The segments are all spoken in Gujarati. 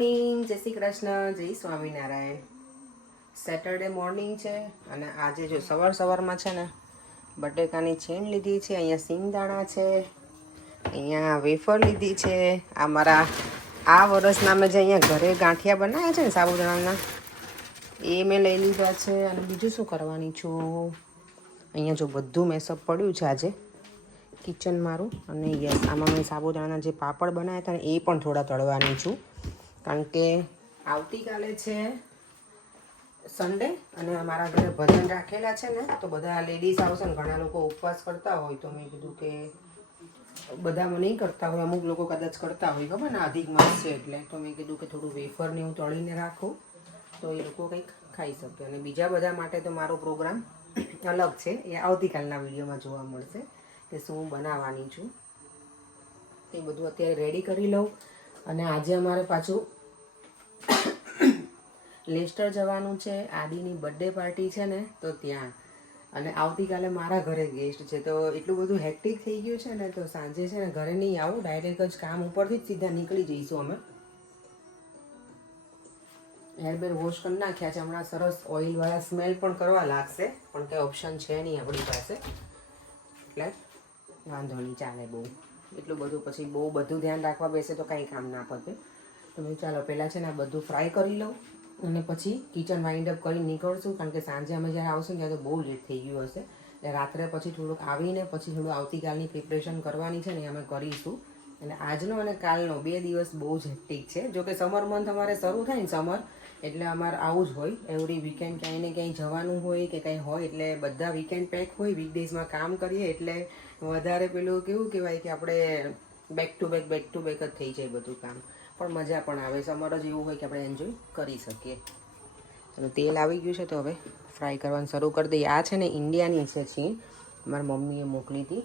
મોર્નિંગ, જય શ્રી કૃષ્ણ, જય સ્વામિનારાયણ. સેટરડે મોર્નિંગ છે અને આજે જો સવારમાં છે ને બટેકાની છીણ લીધી છે, અહીંયા સિંગદાણા છે, અહીંયા વેફર લીધી છે. આ મારા આ વર્ષના મેં જે અહીંયા ઘરે ગાંઠિયા બનાવ્યા છે ને સાબુદાણાના, એ મેં લઈ લીધા છે. અને બીજું શું કરવાની છું, અહીંયા જો બધું મેસઅપ પડ્યું છે આજે કિચન મારું. અને યસ, આમાં મેં સાબુદાણાના જે પાપડ બનાવ્યા હતા ને એ પણ થોડા તળવાની છું, કારણ કે આવતીકાલે છે સન્ડે અને અમારા ઘરે ભજન રાખેલા છે ને, તો બધા લેડીઝ આવશે ને, ઘણા લોકો ઉપવાસ કરતા હોય, તો મેં કીધું કે બધામાં નહીં કરતા હોય, અમુક લોકો કદાચ કરતા હોય, ખબર ને અધિક માસ છે એટલે, તો મેં કીધું કે થોડું વેફરને હું તળીને રાખું તો એ લોકો કંઈક ખાઈ શકે. અને બીજા બધા માટે તો મારો પ્રોગ્રામ અલગ છે, એ આવતીકાલના વિડીયોમાં જોવા મળશે કે શું બનાવવાની છું. એ બધું અત્યારે રેડી કરી લઉં. અને આજે અમારે પાછું લેસ્ટર જવાનું છે, આદિની બર્થડે પાર્ટી છે ને, તો ત્યાં. અને આવતીકાલે મારા ઘરે ગેસ્ટ છે, તો એટલું બધું હેક્ટિક થઈ ગયું છે ને, તો સાંજે છે ને ઘરે નહીં આવું, ડાયરેક્ટ જ કામ ઉપરથી જ સીધા નીકળી જઈશું અમે. હેરબેર વોશ કરી નાખ્યા છે હમણાં, સરસ ઓઇલવાળા સ્મેલ પણ કરવા લાગશે, પણ કંઈ ઓપ્શન છે નહીં આપણી પાસે, એટલે વાંધો નહીં, ચાલે. બહુ એટલું બધું પછી બહુ બધું ધ્યાન રાખવા બેસે તો કાંઈ કામ ના પતે. તો મેં ચાલો પહેલાં છે ને આ બધું ફ્રાય કરી લઉં અને પછી કિચન વાઇન્ડ અપ કરી નીકળશું, કારણ કે સાંજે અમે જ્યારે આવશું ત્યારે તો બહુ લેટ થઈ ગયું હશે. એટલે રાત્રે પછી થોડુંક આવીને પછી થોડું આવતીકાલની પ્રિપરેશન કરવાની છે ને એ અમે કરીશું. અને આજનો અને કાલનો 2 દિવસ બહુ જ હેક્ટિક છે. જોકે સમર મંથ અમારે શરૂ થાય ને, સમર એટલે અમારે આવું જ હોય, એવરી વીકેન્ડ ક્યાંય ને ક્યાંય જવાનું હોય કે કંઈ હોય, એટલે બધા વીકેન્ડ પેક હોય, વીકડેઝમાં કામ કરીએ, એટલે વધારે પેલું કેવું કહેવાય કે આપણે બેક ટુ બેક જ થઈ જાય બધું કામ. પણ મજા પણ આવે, સમર જ એવું હોય કે આપણે એન્જોય કરી શકીએ. અને તેલ આવી ગયું છે તો હવે ફ્રાય કરવાનું શરૂ કરી દઈએ. આ છે ને ઇન્ડિયાની છે છીણ, મારા મમ્મીએ મોકલી હતી.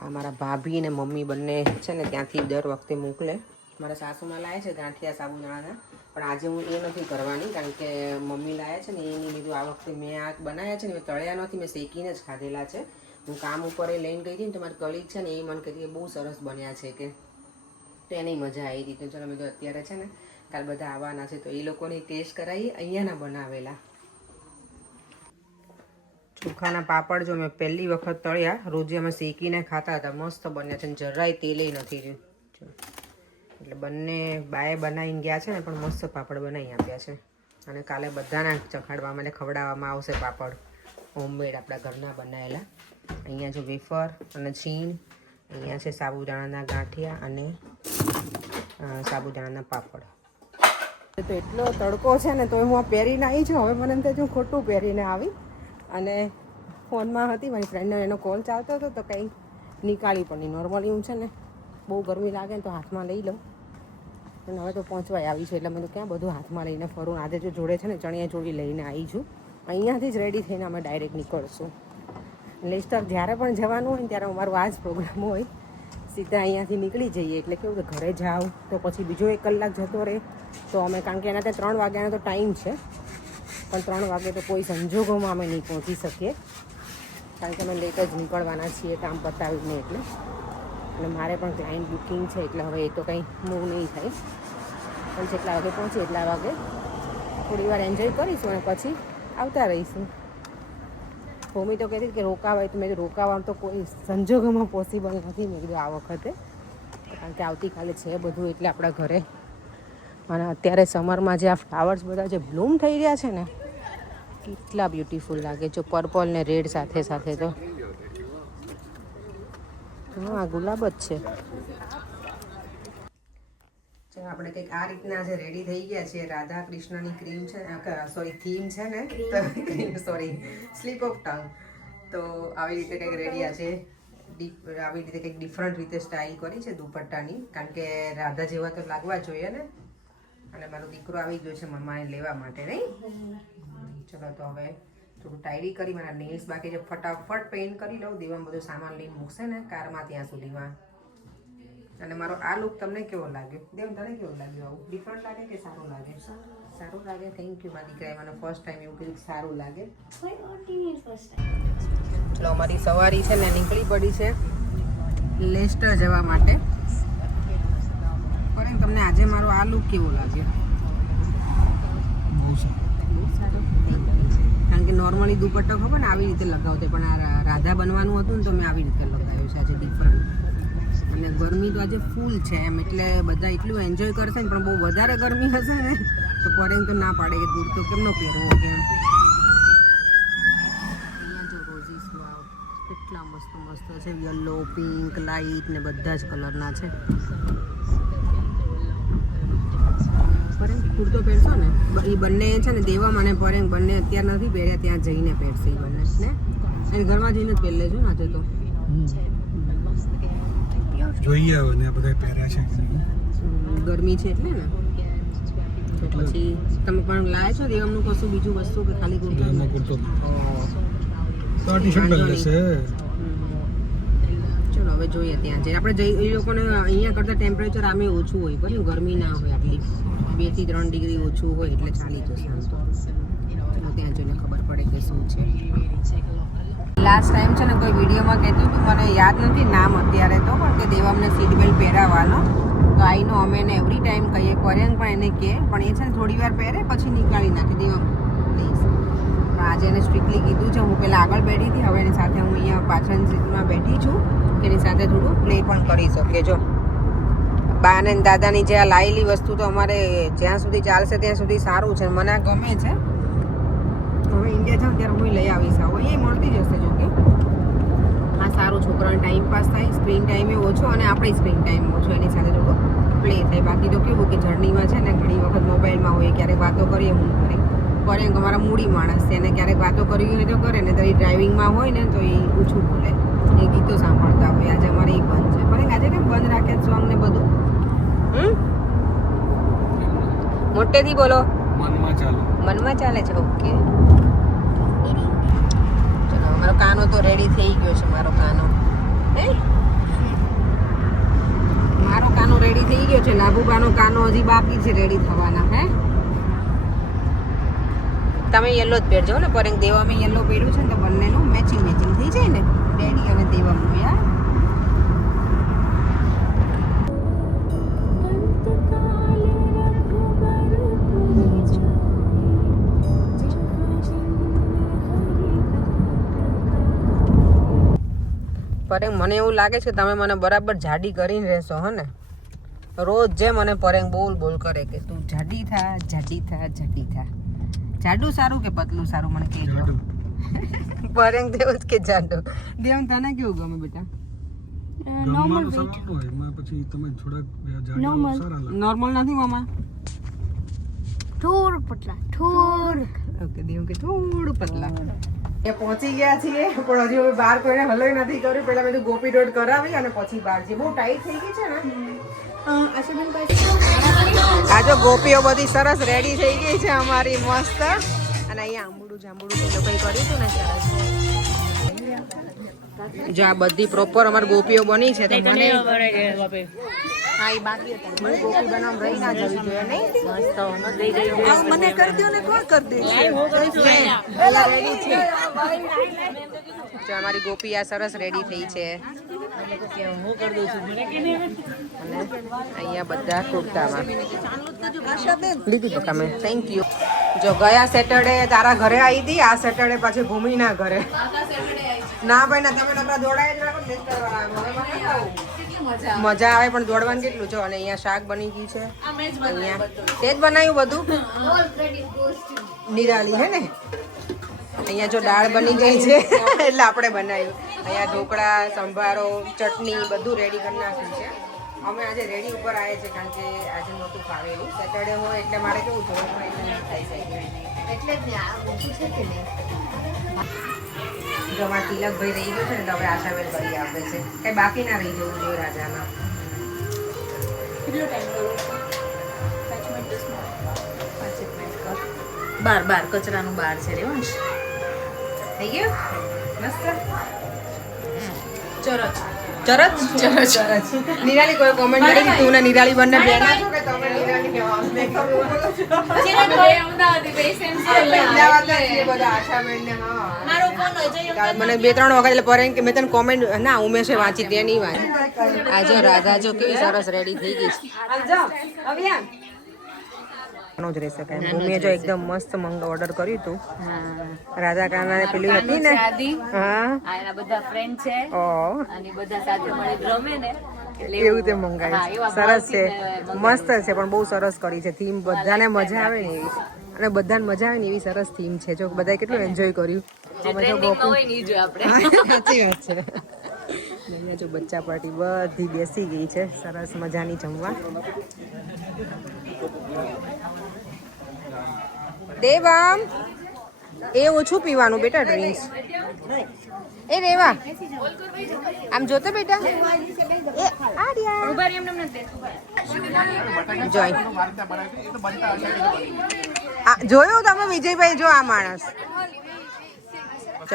આ મારા ભાભી અને મમ્મી બંને છે ને ત્યાંથી દર વખતે મોકલે. મારા સાસુમાં લાવે છે ગાંઠિયા સાબુદાણાના, પણ આજે હું એ નથી કરવાની, કારણ કે મમ્મી લાવે છે ને એની લીધું આ વખતે મેં આ બનાવ્યા છે ને, મેં તળ્યા નથી, મેં શેકીને જ ખાધેલા છે. હું કામ ઉપર એ લઈને ગઈ હતી ને, તો મારી કલીગ છે ને એ મને કહેતી કે બહુ સરસ બન્યા છે, કે તો એની મજા આવી હતી. તો ચલો મેં તો અત્યારે છે ને કાલ બધા આવવાના છે, તો એ લોકોને ટેસ્ટ કરાવી અહીંયાના બનાવેલા. ચોખાના પાપડ જો મેં પહેલી વખત તળ્યા, રોજે અમે શેકીને ખાતા હતા, મસ્ત બન્યા છે, જરાય તેલે નથી રહ્યું. એટલે બંને બાએ બનાવીને ગયા છે ને, પણ મસ્ત પાપડ બનાવી આપ્યા છે. અને કાલે બધાના ચખાડવા માટે ખવડાવવામાં આવશે પાપડ, હોમમેડ આપણા ઘરના બનાવેલા. અહીંયા જો વેફર અને છીણ, અહીંયા છે સાબુદાણાના ગાંઠિયા અને સાબુદાણાના પાપડ. તો એટલો તડકો છે ને, તો હું આ પહેરીને આવી છું. હવે મને એમ થાય હું ખોટું પહેરીને આવી, અને ફોનમાં હતી મારી ફ્રેન્ડનો, એનો કોલ ચાલતો હતો, તો કંઈ નીકાળી પણ નહીં. નોર્મલી હું છે ને બહુ ગરમી લાગે ને તો હાથમાં લઈ લઉં, અને હવે તો પહોંચવાય આવી છે, એટલે મેં તો ક્યાં બધું હાથમાં લઈને ફરું. આજે જો જોડે છે ને ચણિયા ચોળી લઈને આવી છું, અહીંયાથી જ રેડી થઈને અમે ડાયરેક્ટ નીકળશું. લેસ્ટર જ્યારે પણ જવાનું હોય ને ત્યારે અમારું આ જ પ્રોગ્રામ હોય, સીધા અહીંયાથી નીકળી જઈએ. એટલે કેવું કે ઘરે જાઓ તો પછી બીજો 1 કલાક જતો રહે, તો અમે, કારણ કે એના ત્યાં 3 વાગ્યાનો તો ટાઈમ છે, પણ 3 વાગે તો કોઈ સંજોગોમાં અમે નહીં પહોંચી શકીએ, કારણ કે અમે લેટ જ નીકળવાના છીએ કામ પતાવીને. એટલે અને મારે પણ ક્લાયન્ટ બુકિંગ છે, એટલે હવે એ તો કંઈ મૂવ નહીં થાય, પણ જેટલા વાગે પહોંચીએ એટલા વાગે થોડી વાર એન્જોય કરીશું અને પછી આવતા રહીશું. ભૂમિ તો કહેતી કે રોકાવાય, તો મેં રોકાવાનું તો કોઈ સંજોગોમાં પોસિબલ નથી, મેં કીધું આ વખતે, કારણ કે આવતીકાલે છે બધું એટલે આપણા ઘરે. અને અત્યારે સમરમાં જે આ ફ્લાવર્સ બધા જે બ્લૂમ થઈ રહ્યા છે ને, કેટલા બ્યુટીફુલ લાગે, જો પર્પલ ને રેડ સાથે સાથે. તો હા, ગુલાબ જ છે. ચાલો આપણે કંઈક આ રીતના જે રેડી થઈ ગયા છે, રાધા કૃષ્ણની ક્રીમ છે, થીમ છે ને, સ્લીપ ઓફ ટંગ. તો આવી રીતે કંઈક રેડી છે, આવી રીતે કંઈક ડિફરન્ટ રીતે સ્ટાઇલ કરી છે દુપટ્ટાની, કારણ કે રાધા જેવા તો લાગવા જોઈએ ને. અને મારો દીકરો આવી ગયો છે મમ્માને લેવા માટે, નહીં? ચલો તો હવે થોડું ટાઈડી કરી, મારા નેલ્સ બાકી છે, ફટાફટ પેઇન્ટ કરી લઉં. દેવામાં બધો સામાન લઈને મૂકશે ને કારમાં ત્યાં સુધીમાં. અને મારો આ લુક તમને કેવો લાગ્યો? દેવ, તને કેવું લાગ્યું? આવું ડિફરન્ટ લાગે કે સારું લાગે? સારું લાગે. થેન્ક યુ મારી દીકરાએ મને ફર્સ્ટ ટાઈમ એવું કીધું સારું લાગે. ચલો અમારી સવારી છે ને નીકળી પડી છે લેસ્ટર જવા માટે. પણ તમને આજે મારો આ લુક કેવો લાગ્યો? બહુ સારું. કારણ કે નોર્મલી દુપટ્ટો ખબર ને આવી રીતે લગાવते પણ આ રાધા બનવાનું હતું ને તો મેં આવી રીતે લગાવ્યું છે આજે ડિફરન્ટ. અને ગરમી તો આજે ફૂલ છે એમ એટલે બધા એટલું એન્જોય કરશે ને પણ બહુ વધારે ગરમી હશે ને તો પરેંગ તો ના પાડે કે દૂર તો કેમનો પહેરવો કેમ. અહીંયા જો રોઝીસ વાવ કેટલા મસ્ત મસ્ત છે, યલો, પિંક, લાઇટ ને બધા જ કલરના છે. પરેંગ કુર્તો પહેરશો ને એ બંને છે ને દેવા અને પરેંગ બંને અત્યારે નથી પહેર્યા, ત્યાં જઈને પહેરશે એ બંને ને અને ઘરમાં જઈને જ પહેરી લેજો ને આજે તો. જોઈએ હવે ને બધા પહેર્યા છે ગરમી છે એટલે ને તો પછી તમે પણ લાયા છો દેવમનું કશું બીજું વસ્તુ કે ખાલી કુર્તો? તો ટી-શર્ટ પહેરી લેશે. ચલો હવે જોઈએ ત્યાં જઈને આપણે જઈ એ લોકોને અહીંયા કરતાં ટેમ્પરેચર આમે ઓછું હોય પણ ગરમી ના હોય આટલી 2 થી 3 ડિગ્રી ઓછું હોય એટલે ચાલી જશે આમ તો. ચલો ત્યાં જઈને ખબર પડે કે શું છે. લાસ્ટ ટાઈમ છે ને કોઈ વિડીયોમાં કહેતું હતું મને યાદ નથી નામ અત્યારે તો પણ કે દેવામને સીટ બેલ્ટ પહેરાવવાનો તો આઈનો અમે એને એવરી ટાઈમ કહીએ પરેંગ પણ એને કહે પણ એ છે ને થોડી વાર પહેરે પછી નીકાળી નાખે દેવમ પ્લીઝ. પણ આજે એને સ્ટ્રિક્ટલી કીધું છે. હું પહેલાં આગળ બેઠી હતી હવે એની સાથે હું અહીંયા પાછળની સીટમાં બેઠી છું કે એની સાથે થોડું પ્લે પણ કરી શકે. જો બા અને દાદાની જે આ લાયેલી વસ્તુ તો અમારે જ્યાં સુધી ચાલશે ત્યાં સુધી સારું છે, મને આ ગમે છે. હવે ઇન્ડિયા જાઉં ત્યારે હું લઈ આવીશ. હવે એ મળતી જશે જો કે હા સારું છોકરાને ટાઈમ પાસ થાય, સ્ક્રીન ટાઈમે ઓછો અને આપણે સ્ક્રીન ટાઈમ ઓછો એની સાથે થોડો પ્લે થાય. બાકી તો કેવું કે જર્નીમાં છે ને ઘણી વખત મોબાઈલમાં હોય ક્યારેક વાતો કરીએ હું કરે પરેંગ અમારા મૂડી માણસ છે એને ક્યારેક વાતો કરવી હોય તો કરે ને તો એ ડ્રાઇવિંગમાં હોય ને તો એ ઓછું બોલે, એ ગીતો સાંભળતા હોય. આજે અમારે એ બંધ છે પરેંગ આજે કેમ બંધ રાખે સોંગ ને બધું? મોટેથી બોલો. મનમાં ચાલે છે. ઓકે ચલો મારો કાનો તો રેડી થઈ ગયો છે. મારો કાનો મારો કાનો રેડી થઈ ગયો છે. લાભુબાનો કાનો હજી બાકી છે રેડી થવાના. હે તમે યલો જ પહેરજો ને પરેંગ. દેવા મેં યલો પહેર્યું છે ને તો બંનેનું મેચિંગ થઈ જાય ને ડેડી અને દેવાનું યાર. પરેંગ મને એવું લાગે છે કે તમે મને બરાબર જાડી કરીને રહેશો હે ને. રોજ જે મને પરેંગ બોલ કરે કે તું જાડી થા જાડી થા જાડી થા. જાડું સારું કે પતલું સારું મને કહેજો. પરેંગ દેવું જ કે જાડું. દેવ તને કેવું ગમે બેટા? નોર્મલ વેટ હોય માં પછી તમે થોડાક જાડા સારા લાગે. નોર્મલ નથી મામા? થોડું પતલા થોડું. ઓકે દેવ કે થોડું પતલા. એ પહોંચી ગયા છીએ પણ હજી હવે બહાર કોઈને હલોય નથી કર્યું. પહેલા બધું ગોપી રોડ કરાવી અને પછી બહાર જઈએ. બહુ ટાઈટ થઈ ગઈ છે ને. આ જો ગોપીઓ બધી સરસ રેડી થઈ ગઈ છે અમારી મસ્ત. અને અહીંયા આંબુડું જાંબુડું તો કંઈ કર્યું હતું ને સરસ. જો આ બધી પ્રોપર અમારી ગોપીઓ બની છે તો મને હા એ બાકી હતા. મને ગોપી બનાવવા રહી ના જવી જોઈએ નહીં. મને કરી દો ને કોણ કરી દે પેલા રેડી છે. જો અમારી ગોપી આ સરસ રેડી થઈ છે. અને અહીંયા બધા કુર્તામાં લીધી તો તમે થેન્ક યુ. જો ગયા સેટરડે તારા ઘરે આવી હતી, આ સેટરડે પછી ભૂમિના ઘરે. ના ભાઈ ના તમે નકરા દોડાય જ રાખો ને મજા આવે પણ દોડવાનું કેટલું છો. અને અહીંયા શાક બની ગયું છે. અહીંયા તે જ બનાવ્યું બધું નિરાલી હે ને. અહીંયા જો દાળ બની ગઈ છે એટલે આપણે બનાવ્યું. અહીંયા ઢોકળા, સંભારો, ચટણી બધું રેડી કરી નાખ્યું છે. અમે આજે રેડી ઉપર આવ્યા છે કારણ કે આજે નહોતું ફાવે એવું. સેટરડે હોય એટલે મારે કેવું જોવું થાય એટલે જ ને આ ઓછું છે કે નહીં. જો અમારા તિલકભાઈ રહી ગયો છે ને તો હવે આશાબેન કરી આપે છે. કઈ બાકી ના રહી જવું જોઈએ રાજામાં. કેટલો ટાઈમ કર્યો? 5 મિનિટ બાર કચરાનું બાર છે રેવાંશ. થઈ ગયું મસ્ત. ચરચ નિરાલી કોઈ કોમેન્ટ કરી તું ને નિરાલી બંને બેના છો કે તમે નિરાલી મને 2-3 વખત એટલે પરેન કે મેં તને કોમેન્ટ ના ઉમેશે વાંચી તેની વાત. આજે રાધા જો કેવી સરસ રેડી થઈ ગઈ છે જ રહેશે કાંઈ. ભૂમિએ જો એકદમ મસ્ત ઓર્ડર કર્યું હતું. રાધા કાના પેલી હતી ને, હા એના બધા ફ્રેન્ડ છે ઓ અને બધા સાથે મળી રમે ને એવું તે મંગાવ્યું. સરસ છે, મસ્ત છે, પણ બહુ સરસ કરી છે થીમ. બધાને મજા આવે ને એવી, અને બધાને મજા આવે ને એવી સરસ થીમ છે. જો બધાએ કેટલું એન્જોય કર્યું. અમે જો ગોકુળ સાચી વાત છે. અહીંયા જો બચ્ચા પાર્ટી બધી બેસી ગઈ છે સરસ મજાની જમવા. દેવામ એ ઓછું પીવાનું બેટા ડ્રિંક્સ. એ રેવા આમ જોતો બેટા. એ આર્યા જોઈ જોયું તમે વિજયભાઈ? જો આ માણસ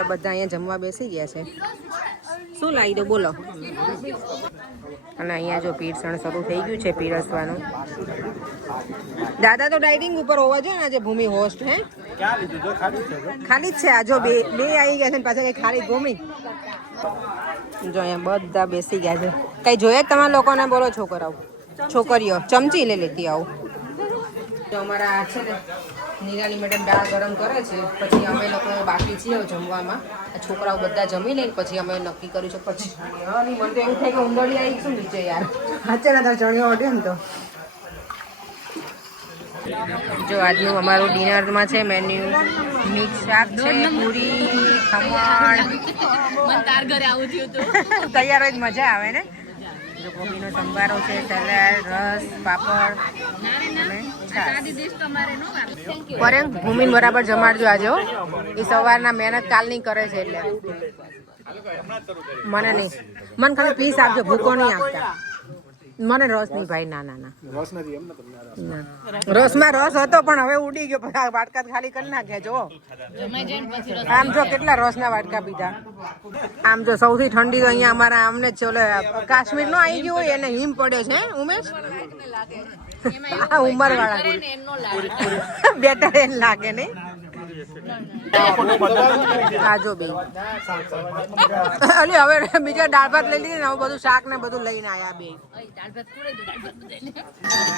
બધા અહીંયા જમવા બેસી ગયા છે. શું લાવી દો બોલો. અને અહીંયા જો પીરસણ શરૂ થઈ ગયું છે પીરસવાનું. દાદા તો ડાઇટિંગ ઉપર હોવા જોઈએ ને આજે ભૂમિ હોસ્ટ. હે ખાલી જ છે આ જો બે આવી ગયા છે ને પાછા કઈ ખાલી ભૂમિ. જો અહીંયા બધા બેસી ગયા છે. કઈ જોઈએ તમારા લોકોને બોલો છોકરીઓ ચમચી લઈ લેતી આવું. જો અમારા છે ને નિરાલી મેડમ દાળ ગરમ કરે છે, પછી અમે લોકો બાકી છીએ જમવામાં. છોકરાઓ બધા જમી લઈને પછી અમે નક્કી કર્યું છે પછી. મને તો એવું થાય કે ઉંદરડી આવી શું નીચે યાર. હાચે ના તાર ચણિયો ઓઢ્યો ને તો. જો આજનું અમારું ડિનરમાં છે મેન્યુ મિક્સ શાક છે, પૂરી, ખમણ. તાર ઘરે આવું થયું હતું. તૈયાર હોય મજા આવે ને. જો કોબીનો સંભારો છે, સલાડ, રસ, પાપડ અને પરેંગ. ભૂમિને બરાબર જમાડજો આજે હો. એ સવારના મહેનત કાલની કરે છે એટલે મને નહીં. મને ખાલી પીસ આપજો, ભૂકો નહીં આપતા. મને રસ નહીં ભાઈ. ના ના ના રસમાં રસ હતો પણ હવે ઉડી ગયો. વાટકા ખાલી કરી નાખ્યા. જો આમ જો કેટલા રસના વાટકા પીધા. આમ જો સૌથી ઠંડી તો અહીંયા અમારા આમને જ છે. કાશ્મીર નો આવી ગયો હોય એને હિમ પડ્યો છે ઉમેશ. ઉંમર વાળા બેટર એને લાગે નહીં. હા જો બે અલી હવે બીજા દાળ ભાત લઈ લીધી ને હવે બધું શાક ને બધું લઈને આયા બે.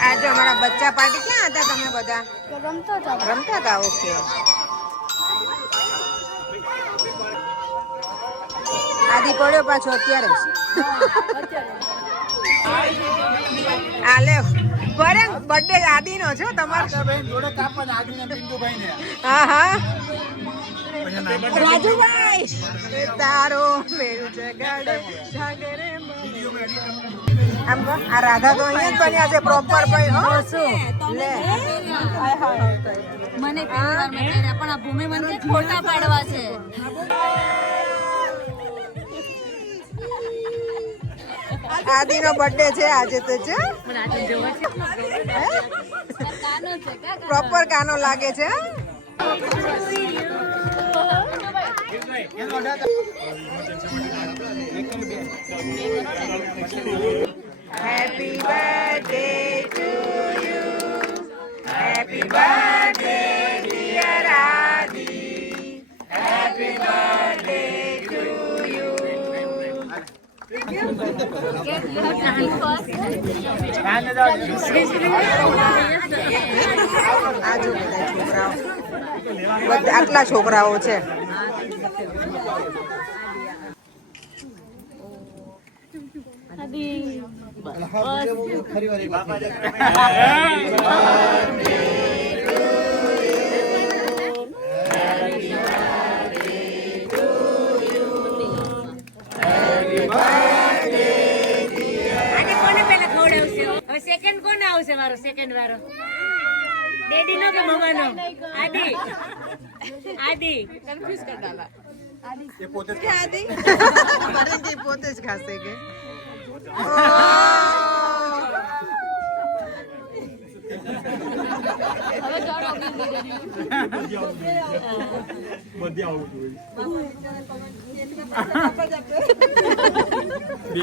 આ જો અમારા બચ્ચા પાર્ટી ક્યાં હતા તમે બધા? રમતા હતા. ઓકે આદિ પડ્યો પાછો અત્યારે જ. આ લે પરેંગ બર્થડે આદિ નો છો તમારો? હા હા રાજુભાઈ તારો મેળું જગાડે જાગરે. આમ આ રાધા તો અહીંયા જ બન્યા છે પ્રોપર ભાઈ. હો શું લે મને પહેલી વાર મેં કર્યા પણ આ ભૂમિ મને ફોટા પાડવા છે. આદિ નો બર્થડે છે આજે તો છે. પ્રોપર કાનો લાગે છે. Happy birthday to you. Happy birthday dear Adi. Happy birthday to you. આટલા છોકરાઓ છે. સેકન્ડ કોને આવશે? મારો સેકન્ડ વારો ડેડી નો કે મમ્મા નો? આદિ આદિ કન્ફ્યુઝ કરતા હતા. આદિ એ પોતે જ આદિ બરેંજી પોતે જ ખાશે કે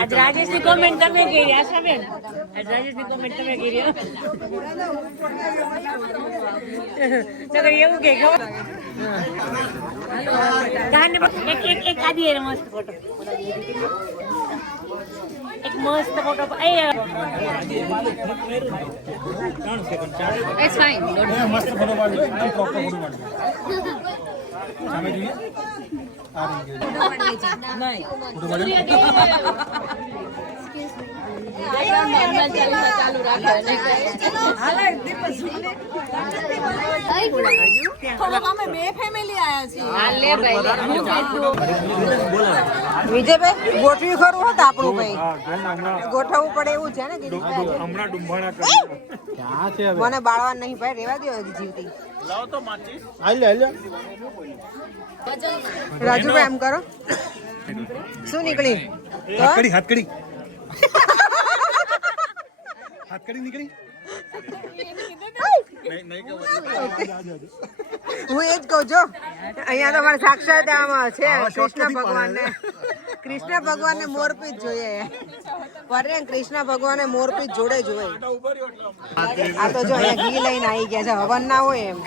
આજ રાજેશની કોમેન્ટ તમે કરી આશાબેન, આજ રાજેશની કોમેન્ટ તમે કરી તો એવું કે એક આદિ મસ્ત ફોટો, એક મસ્ત ફોટો. It's fine. મસ્ત ફોટો પાડ્યો, એકદમ પ્રોપર ફોટો પાડ્યો. સામે જોઈએ આ રીંગે ફોટો વિજયભાઈ ગોઠવી ખરું હોત આપણું ભાઈ ગોઠવવું પડે એવું છે ને હમણાં ડુંભાણા કરી ક્યાં છે હવે? મને બાળવા નહીં ભાઈ રેવા દો જીવતી. લાવ તો માચીસ હાલ હાલ રાજુભાઈ એમ કરો શું નીકળી હાથકડી હાથકડી હાથકડી નીકળી હું એ જ કહું છું અહીંયા તો મારે સાક્ષાત આમ છે કૃષ્ણ ભગવાનને મોરપીંછ જોઈએ પર કૃષ્ણ ભગવાને મોરપીંછ જોડે જોઈએ. આ તો જો અહીંયા ઘી લઈને આવી ગયા છે હવન ના હોય એમ.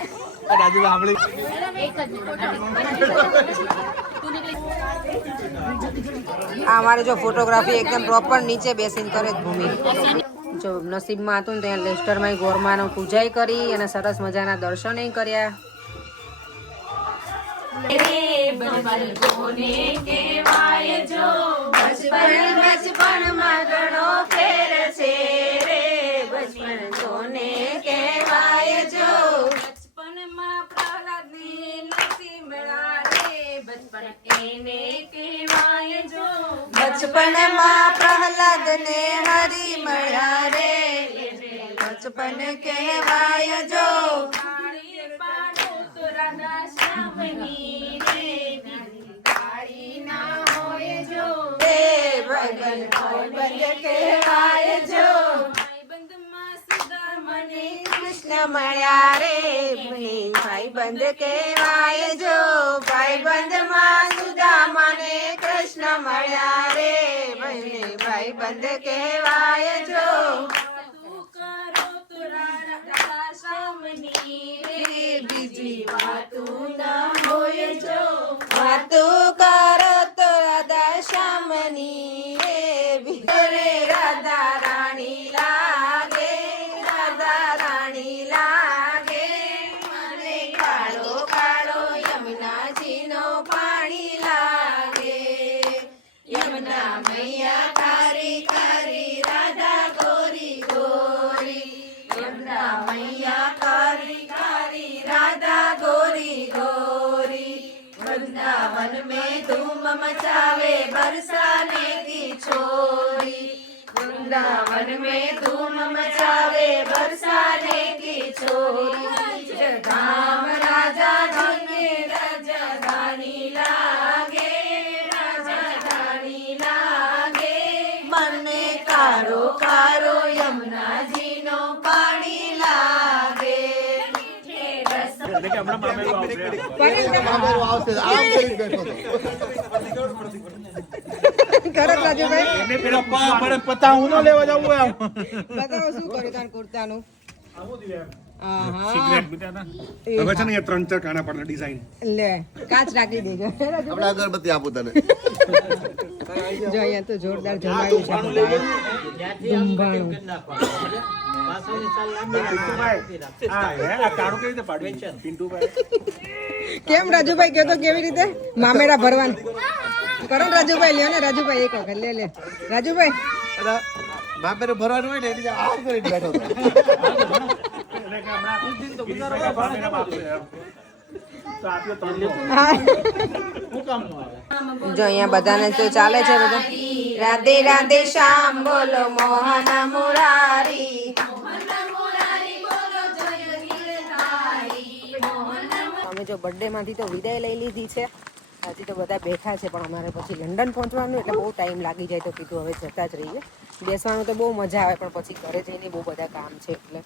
આ અમારે જો ફોટોગ્રાફી એકદમ પ્રોપર નીચે બેસીને કરે જ ભૂમિ. જો નસીબમાં હતું ને ત્યાં લેસ્ટરમાં ગોરમાનો પૂજાઈ કરી અને સરસ મજાના દર્શનય કર્યા. બચપણમાં ઘણો ફેર છે રે બચપન કોને કહેવાય જો બચપનમાં પ્રહલાદની નથી મળા રે બચપન એને કહેવાય જો બચપનમાં પ્રહલાદને હરી મળ્યા રે બચપન કહેવાય જો મળ્યા રે ભાઈબંધ કહેવાય જો ભાઈબંધમાં સુદામાને કૃષ્ણ મળ્યા રે ભાઈબંધ કહેવાય જો બીજી વાતું ના હોય જો વાતું કરો તો રાધા શ્યામની રે રાધા રાણી લાગે રાધા રાણી લાગે મને કાળો કાળો યમુનાજીનો પાણી લાગે યમુના મૈયા કારી કારી રાધા ગોરી ગોરી યમુના મૈયા કારી કારી રાધા ગોરી ગોરી वृंदावन में धूम मचावे बरसाने की छोरी वृंदावन में धूम मचावे बरसाने की छोरी धाम राजा धने राजधानी लागे राजधानी लागे मन कारो कारो यमुना जी नो पानी लागे પતા હું ન લેવા જવું એમ બતાવો શું કર્યું તાર કુર્તાનું સિગરેટ બીટા હવે છે ને એ 3-4 કાના પર ડિઝાઇન લે કાચ રાખી દેજો આપણે અગરબત્તી આપું તને જો અહીંયા તો જોરદાર જમાયું છે ધુંભાણું કેમ રાજુભાઈ કયો તો કેવી રીતે મામેરા ભરવાનું કરો ને રાજુભાઈ લ્યો ને રાજુભાઈ એક વખત લે રાજુભાઈ માપેરું ભરવાનું હોય ને એટલે આમ કરીને બેઠો જો અહીંયા બધાને તો ચાલે છે બધા રાધે રાધે શ્યામ બોલો મોહન મુરારી અમે જો બર્થડે માંથી તો વિદાય લઈ લીધી છે. હજી તો બધા બેઠા છે પણ અમારે પછી લંડન પહોંચવાનું એટલે બહુ ટાઈમ લાગી જાય તો કીધું હવે જતા જ રહીએ. બેસવાનું તો બહુ મજા આવે પણ પછી ઘરે જઈને બહુ બધા કામ છે એટલે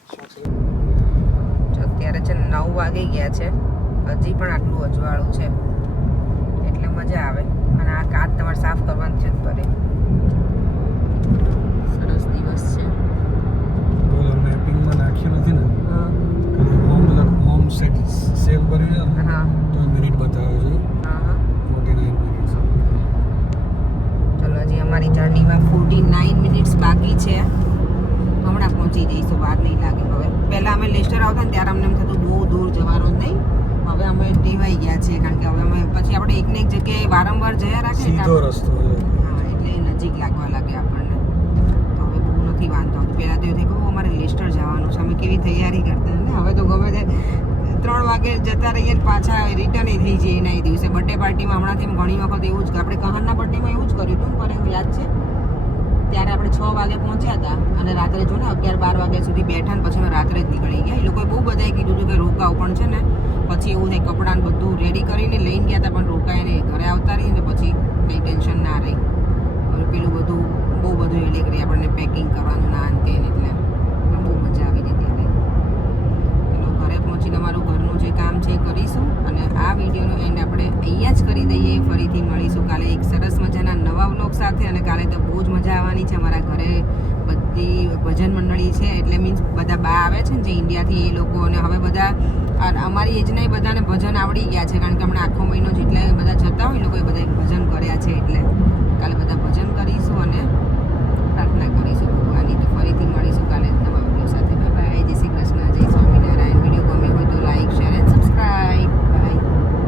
9 વાગી ગયા છે, હજી પણ આટલું અજવાળું છે એટલે મજા આવે. અને આ કાચ તમારે સાફ કરવાનું છે જ પડે. સરસ દિવસ છે. બોલો મેપિંગમાં નાખ્યું નથી ને, હા હોમ સેવ કર્યું છે ને, હા તો મિનિટ બતાવે છે હા 49 મિનિટ્સ. ચલો હજી અમારી જર્નીમાં 49 મિનિટ્સ બાકી છે. હમણાં પહોંચી જઈશું, વાર નહીં લાગે. હવે પહેલાં અમે લેસ્ટર આવતા ને ત્યારે અમને એમ થતું બહુ દૂર જવાનું જ નહીં. હવે અમે ટેવાઈ ગયા છીએ, કારણ કે હવે અમે પછી આપણે એકને એક જગ્યાએ વારંવાર જયા રાખીએ સીધો એટલે રસ્તો છે. હા એટલે નજીક લાગવા લાગે આપણને. તો હવે બહુ નથી વાંધો આવતો. પહેલાં તો એવું થાય કે અમારે લેસ્ટર જવાનું છે, અમે કેવી તૈયારી કરતા ને. હવે તો ગમે તે 3 વાગે જતા રહીએ ને પાછા રિટર્ન થઈ જઈએ એના દિવસે. બર્થડે પાર્ટીમાં હમણાંથી ઘણી વખત એવું જ આપણે કહાનના બર્થડેમાં એવું જ કર્યું હતું ને, પણ યાદ છે ત્યારે આપણે 6 વાગે પહોંચ્યા હતા અને રાત્રે જો ને 11-12 વાગ્યા સુધી બેઠા ને પછી અમે રાત્રે જ નીકળી ગયા. એ લોકોએ બહુ બધાએ કીધું હતું કે રોકાવ, પણ છે ને પછી એવું થાય કપડાં બધું રેડી કરીને લઈને ગયા હતા પણ રોકાય નહીં. ઘરે આવતા રહીએ ને પછી કંઈ ટેન્શન ના રહી. હવે પેલું બધું બહુ બધું એલી કરી આપણને પેકિંગ કરવાનું ના અંતે એટલે બહુ મજા આવી હતી ત્યારે. ચલો ઘરે પહોંચીને અમારું ઘરનું જે કામ છે એ કરીશું અને આ વિડીયોનો એન્ડ આપણે અહીંયા જ કરી દઈએ. ફરીથી મળીશું કાલે એક સરસ મજાના નવા વ્લોગ સાથે. અને કાલે તો બહુ જ મજા આવવાની છે. અમારા ઘરે બધી ભજન મંડળી છે, એટલે મીન્સ બધા બા આવે છે ને જે ઇન્ડિયાથી એ લોકો. અને હવે બધા અમારી એજના બધાને ભજન આવડી ગયા છે, કારણ કે હમણાં આખો મહિનો જેટલા બધા જતા હોય એ લોકો બધા